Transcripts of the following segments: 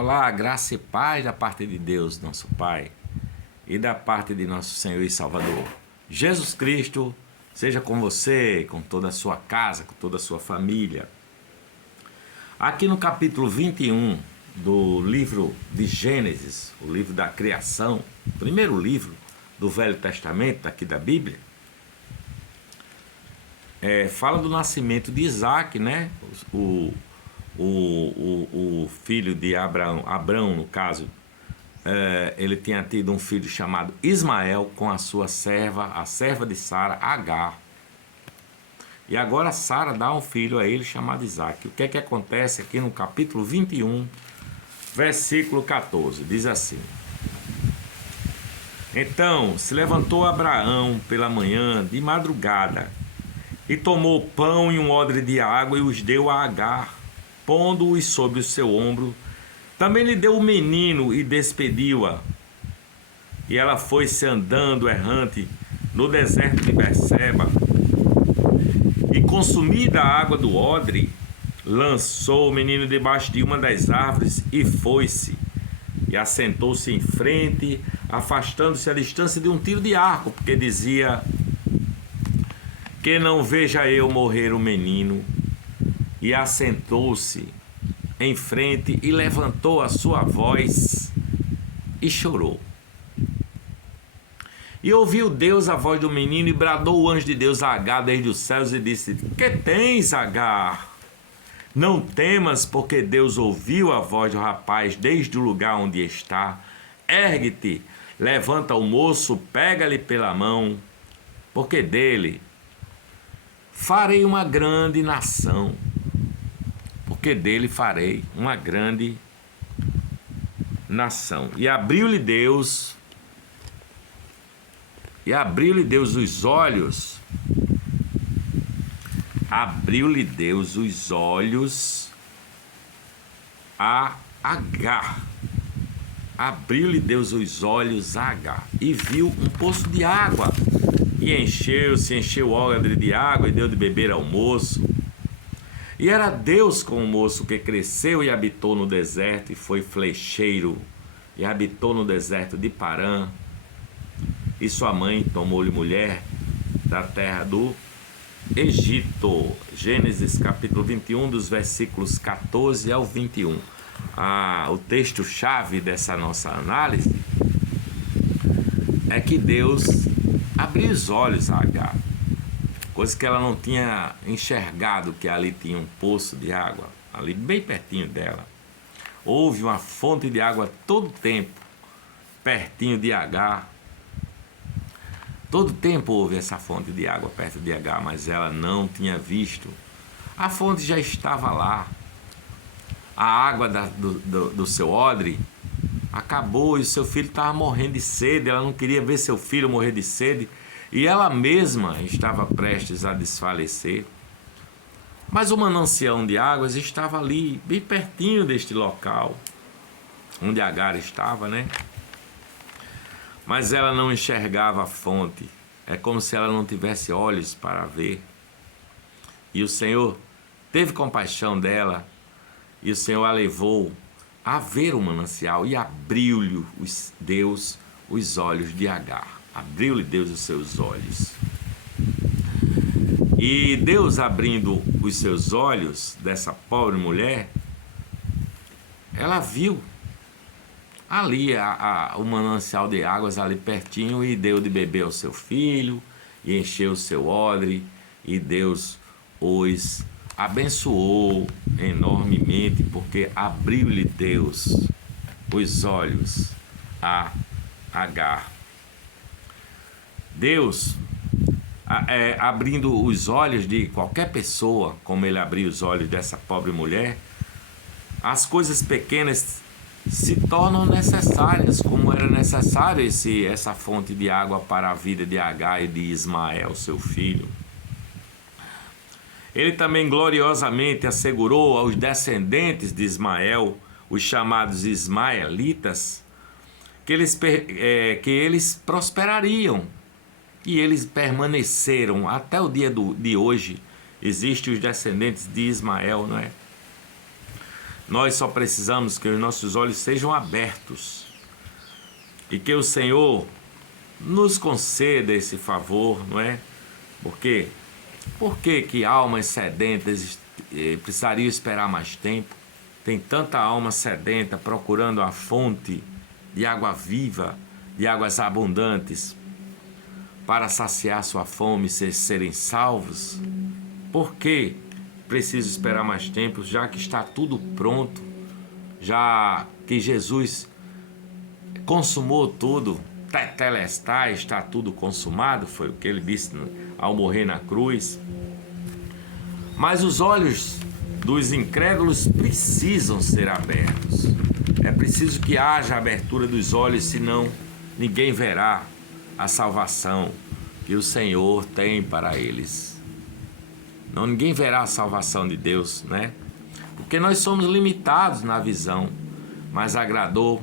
Olá, graça e paz da parte de Deus, nosso Pai, e da parte de nosso Senhor e Salvador. Jesus Cristo seja com você, com toda a sua casa, com toda a sua família. Aqui no capítulo 21 do livro de Gênesis, o livro da criação, o primeiro livro do Velho Testamento, aqui da Bíblia, fala do nascimento de Isaac, né? O filho de Abraão, no caso, ele tinha tido um filho chamado Ismael com a sua serva, a serva de Sara, Agar. E agora Sara dá um filho a ele chamado Isaac. O que é que acontece aqui no capítulo 21, versículo 14? Diz assim: Então se levantou Abraão pela manhã, de madrugada, e tomou pão e um odre de água e os deu a Agar, pondo-os sobre o seu ombro. Também lhe deu o menino e despediu-a. E ela foi-se andando errante no deserto de Berseba. E consumida a água do odre, lançou o menino debaixo de uma das árvores e foi-se. E assentou-se em frente, afastando-se a distância de um tiro de arco, porque dizia: que não veja eu morrer o menino. E assentou-se em frente e levantou a sua voz e chorou. E ouviu Deus a voz do menino e bradou o anjo de Deus a Agar desde os céus e disse: Que tens, Agar? Não temas, porque Deus ouviu a voz do rapaz desde o lugar onde está. Ergue-te, levanta o moço, pega-lhe pela mão, porque dele farei uma grande nação. Porque dele farei uma grande nação. E abriu-lhe Deus os olhos. Abriu-lhe Deus os olhos a Agar. Abriu-lhe Deus os olhos a Agar. E viu um poço de água. E encheu o odre de água e deu de beber ao moço. E era Deus com o moço que cresceu e habitou no deserto, e foi flecheiro, e habitou no deserto de Parã. E sua mãe tomou-lhe mulher da terra do Egito. Gênesis capítulo 21, dos versículos 14 ao 21. O texto-chave dessa nossa análise é que Deus abriu os olhos a Agar, coisa que ela não tinha enxergado, que ali tinha um poço de água, ali bem pertinho dela. Houve uma fonte de água todo o tempo, pertinho de Agar. Todo tempo houve essa fonte de água perto de Agar, mas ela não tinha visto. A fonte já estava lá. A água do seu odre acabou e o seu filho estava morrendo de sede. Ela não queria ver seu filho morrer de sede. E ela mesma estava prestes a desfalecer. Mas o manancial de águas estava ali, bem pertinho deste local, onde Agar estava, né? Mas ela não enxergava a fonte. É como se ela não tivesse olhos para ver. E o Senhor teve compaixão dela, e o Senhor a levou a ver o manancial, e abriu-lhe Deus os olhos de Agar. Abriu-lhe Deus os seus olhos. E Deus abrindo os seus olhos dessa pobre mulher, ela viu ali o manancial de águas ali pertinho, e deu de beber ao seu filho, e encheu o seu odre, e Deus os abençoou enormemente, porque abriu-lhe Deus os olhos a Agar. Deus, abrindo os olhos de qualquer pessoa, como ele abriu os olhos dessa pobre mulher, as coisas pequenas se tornam necessárias, como era necessário essa fonte de água para a vida de Agar e de Ismael, seu filho. Ele também gloriosamente assegurou aos descendentes de Ismael, os chamados ismaelitas, que eles prosperariam. E eles permaneceram até o dia de hoje. Existem os descendentes de Ismael, não é? Nós só precisamos que os nossos olhos sejam abertos e que o Senhor nos conceda esse favor, não é? Porque por que almas sedentas precisariam esperar mais tempo? Tem tanta alma sedenta procurando a fonte de água viva, de águas abundantes, para saciar sua fome e serem salvos. Por que preciso esperar mais tempo, já que está tudo pronto, já que Jesus consumou tudo, tetelestai, está tudo consumado, foi o que ele disse ao morrer na cruz. Mas os olhos dos incrédulos precisam ser abertos. É preciso que haja abertura dos olhos, senão ninguém verá a salvação que o Senhor tem para eles. Não, ninguém verá a salvação de Deus, né? Porque nós somos limitados na visão, mas agradou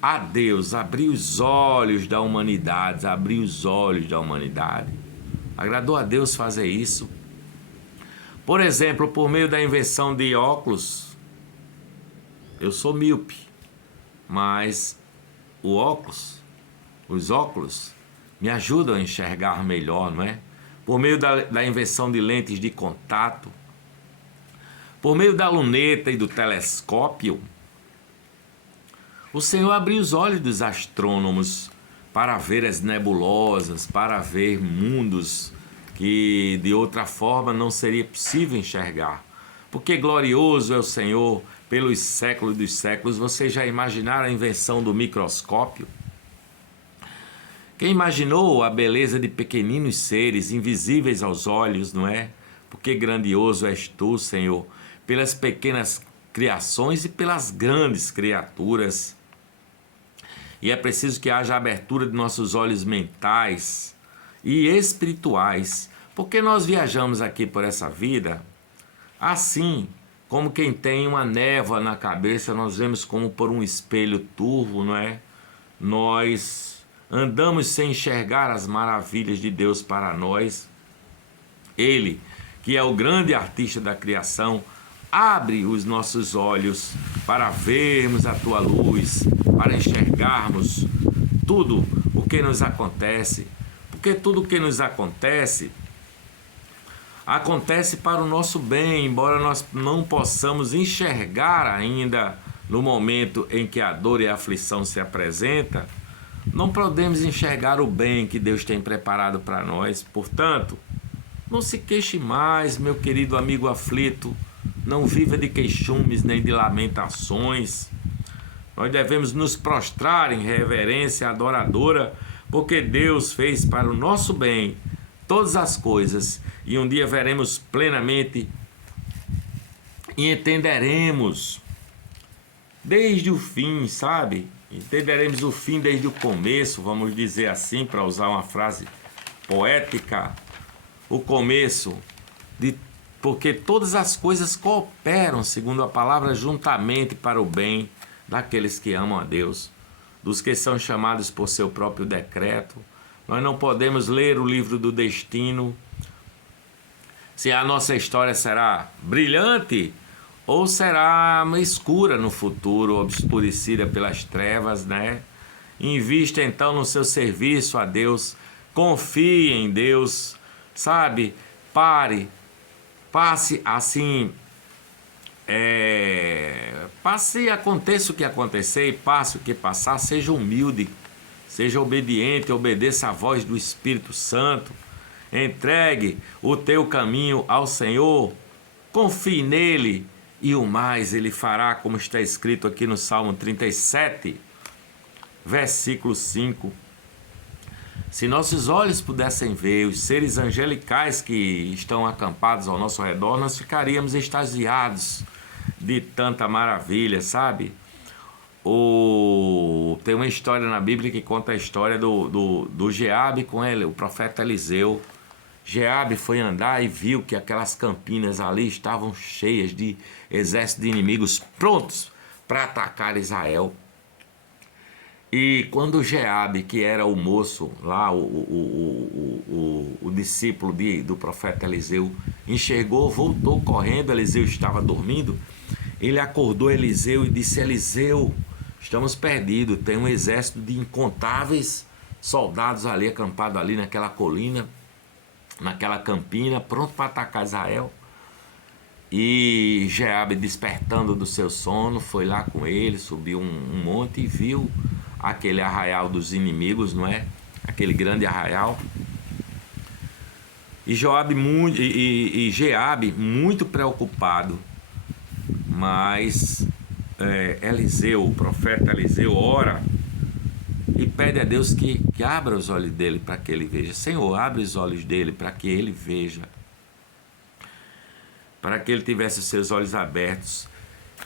a Deus abrir os olhos da humanidade, abrir os olhos da humanidade. Agradou a Deus fazer isso. Por exemplo, por meio da invenção de óculos, eu sou míope, mas os óculos me ajudam a enxergar melhor, não é? Por meio da invenção de lentes de contato, por meio da luneta e do telescópio, o Senhor abriu os olhos dos astrônomos para ver as nebulosas, para ver mundos que de outra forma não seria possível enxergar. Porque glorioso é o Senhor pelos séculos dos séculos. Vocês já imaginaram a invenção do microscópio? Quem imaginou a beleza de pequeninos seres invisíveis aos olhos, não é? Porque grandioso és tu, Senhor, pelas pequenas criações e pelas grandes criaturas. E é preciso que haja abertura de nossos olhos mentais e espirituais, porque nós viajamos aqui por essa vida assim, como quem tem uma névoa na cabeça, nós vemos como por um espelho turvo, não é? Nós andamos sem enxergar as maravilhas de Deus para nós. Ele, que é o grande artista da criação, abre os nossos olhos para vermos a tua luz, para enxergarmos tudo o que nos acontece. Porque tudo o que nos acontece para o nosso bem, embora nós não possamos enxergar ainda no momento em que a dor e a aflição se apresenta. Não podemos enxergar o bem que Deus tem preparado para nós. Portanto, não se queixe mais, meu querido amigo aflito. Não viva de queixumes nem de lamentações. Nós devemos nos prostrar em reverência adoradora, porque Deus fez para o nosso bem todas as coisas. E um dia veremos plenamente e entenderemos desde o fim, sabe? Entenderemos o fim desde o começo, vamos dizer assim, para usar uma frase poética, o começo, porque todas as coisas cooperam, segundo a palavra, juntamente para o bem daqueles que amam a Deus, dos que são chamados por seu próprio decreto. Nós não podemos ler o livro do destino, se a nossa história será brilhante ou será escura no futuro, obscurecida pelas trevas, né? Invista então no seu serviço a Deus, confie em Deus, sabe? Passe assim, passe, aconteça o que acontecer e passe o que passar, seja humilde, seja obediente, obedeça à voz do Espírito Santo, entregue o teu caminho ao Senhor, confie nele, e o mais ele fará, como está escrito aqui no Salmo 37, versículo 5. Se nossos olhos pudessem ver os seres angelicais que estão acampados ao nosso redor, nós ficaríamos extasiados de tanta maravilha, sabe? Tem uma história na Bíblia que conta a história do Jeabe com ele, o profeta Eliseu. Jeabe foi andar e viu que aquelas campinas ali estavam cheias de exércitos de inimigos prontos para atacar Israel. E quando Jeabe, que era o moço lá, o discípulo do profeta Eliseu, enxergou, voltou correndo, Eliseu estava dormindo, ele acordou Eliseu e disse: Eliseu, estamos perdidos, tem um exército de incontáveis soldados ali acampados ali naquela colina, naquela campina, pronto para atacar Israel. E Jeabe, despertando do seu sono, foi lá com ele, subiu um monte e viu aquele arraial dos inimigos, não é? Aquele grande arraial. E Jeabe muito preocupado, mas Eliseu, o profeta Eliseu, ora e pede a Deus que abra os olhos dele para que ele veja. Senhor, abre os olhos dele para que ele veja, para que ele tivesse os seus olhos abertos.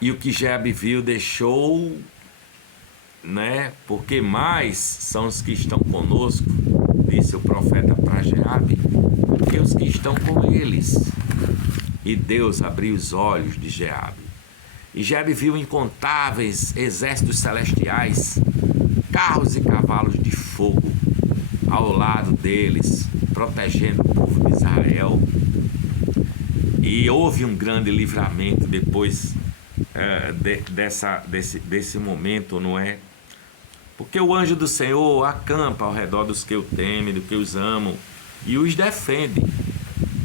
E o que Jeabe viu deixou, né? Porque mais são os que estão conosco, disse o profeta para Jeabe, que os que estão com eles. E Deus abriu os olhos de Jeabe. E Jeabe viu incontáveis exércitos celestiais, carros e cavalos de fogo ao lado deles, protegendo o povo de Israel. E houve um grande livramento depois desse momento, não é? Porque o anjo do Senhor acampa ao redor dos que o temem, dos que os amam, e os defende.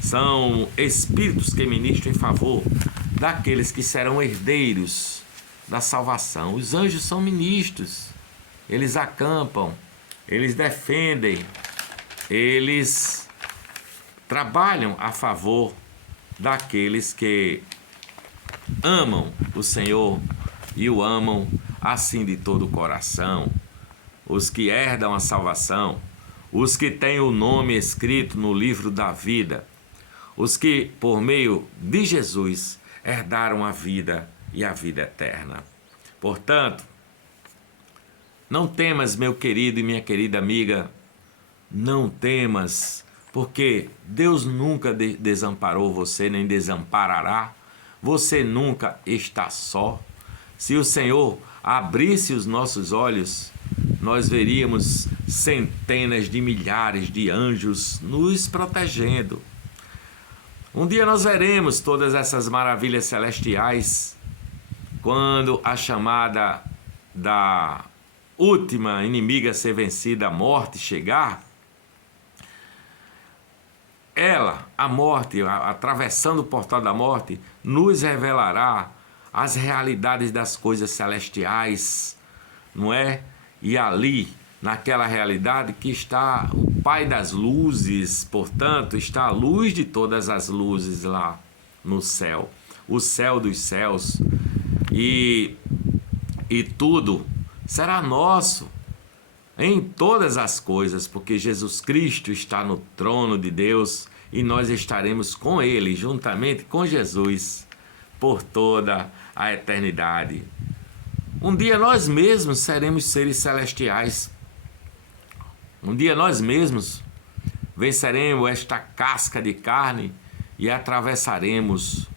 São espíritos que ministram em favor daqueles que serão herdeiros da salvação. Os anjos são ministros, eles acampam, eles defendem, eles trabalham a favor daqueles que amam o Senhor e o amam assim de todo o coração. Os que herdam a salvação, os que têm o nome escrito no livro da vida, os que, por meio de Jesus, herdaram a vida e a vida eterna. Portanto, não temas, meu querido e minha querida amiga, não temas, porque Deus nunca desamparou você, nem desamparará. Você nunca está só. Se o Senhor abrisse os nossos olhos, nós veríamos centenas de milhares de anjos nos protegendo. Um dia nós veremos todas essas maravilhas celestiais, quando a chamada da última inimiga a ser vencida, a morte, chegar. Ela, a morte, atravessando o portal da morte, nos revelará as realidades das coisas celestiais, não é? E ali, naquela realidade que está o Pai das luzes, portanto, está a luz de todas as luzes lá no céu, o céu dos céus, e tudo será nosso em todas as coisas, porque Jesus Cristo está no trono de Deus e nós estaremos com Ele, juntamente com Jesus, por toda a eternidade. Um dia nós mesmos seremos seres celestiais. Um dia nós mesmos venceremos esta casca de carne e atravessaremos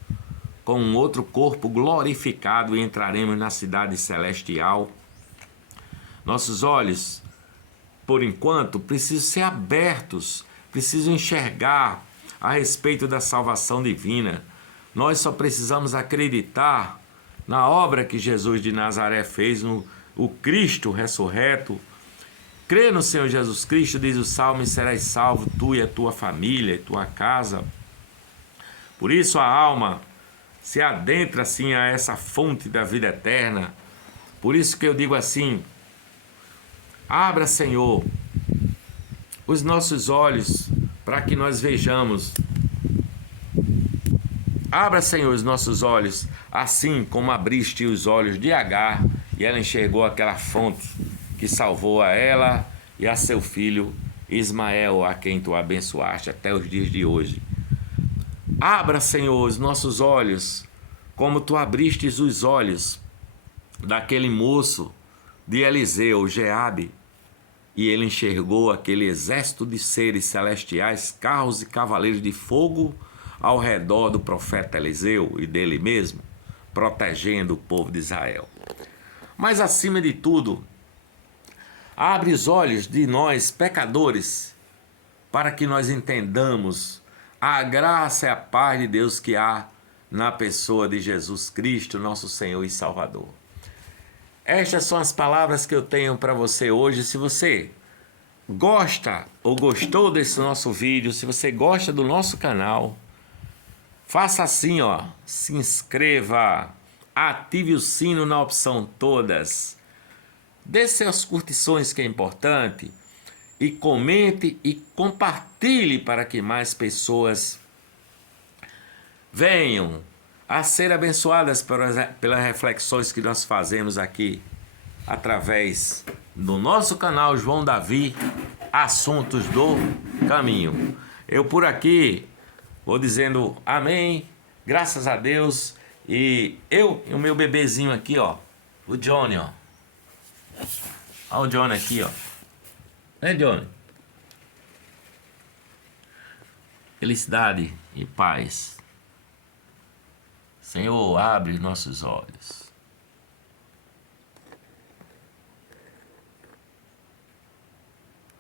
com um outro corpo glorificado e entraremos na cidade celestial. Nossos olhos, por enquanto, precisam ser abertos, precisam enxergar a respeito da salvação divina. Nós só precisamos acreditar na obra que Jesus de Nazaré fez, o Cristo ressurreto. Crê no Senhor Jesus Cristo, diz o Salmo, e serás salvo, tu e a tua família, e tua casa. Por isso a alma se adentra assim a essa fonte da vida eterna. Por isso que eu digo assim: abra, Senhor, os nossos olhos para que nós vejamos. Abra, Senhor, os nossos olhos, assim como abriste os olhos de Agar, e ela enxergou aquela fonte que salvou a ela e a seu filho Ismael, a quem tu abençoaste até os dias de hoje. Abra, Senhor, os nossos olhos, como tu abristes os olhos daquele moço de Eliseu, Jeabe, e ele enxergou aquele exército de seres celestiais, carros e cavaleiros de fogo ao redor do profeta Eliseu e dele mesmo, protegendo o povo de Israel. Mas acima de tudo, abre os olhos de nós, pecadores, para que nós entendamos a graça e a paz de Deus que há na pessoa de Jesus Cristo, nosso Senhor e Salvador. Estas são as palavras que eu tenho para você hoje. Se você gosta ou gostou desse nosso vídeo, se você gosta do nosso canal, faça assim, ó, se inscreva, ative o sino na opção todas, dê seus curtições que é importante, e comente e compartilhe para que mais pessoas venham a ser abençoadas pelas reflexões que nós fazemos aqui através do nosso canal João Davi, Assuntos do Caminho. Eu por aqui vou dizendo amém, graças a Deus, e eu e o meu bebezinho aqui, ó, o Johnny, ó. Olha o Johnny aqui, ó. Johnny? Felicidade e paz. Senhor, abre os nossos olhos.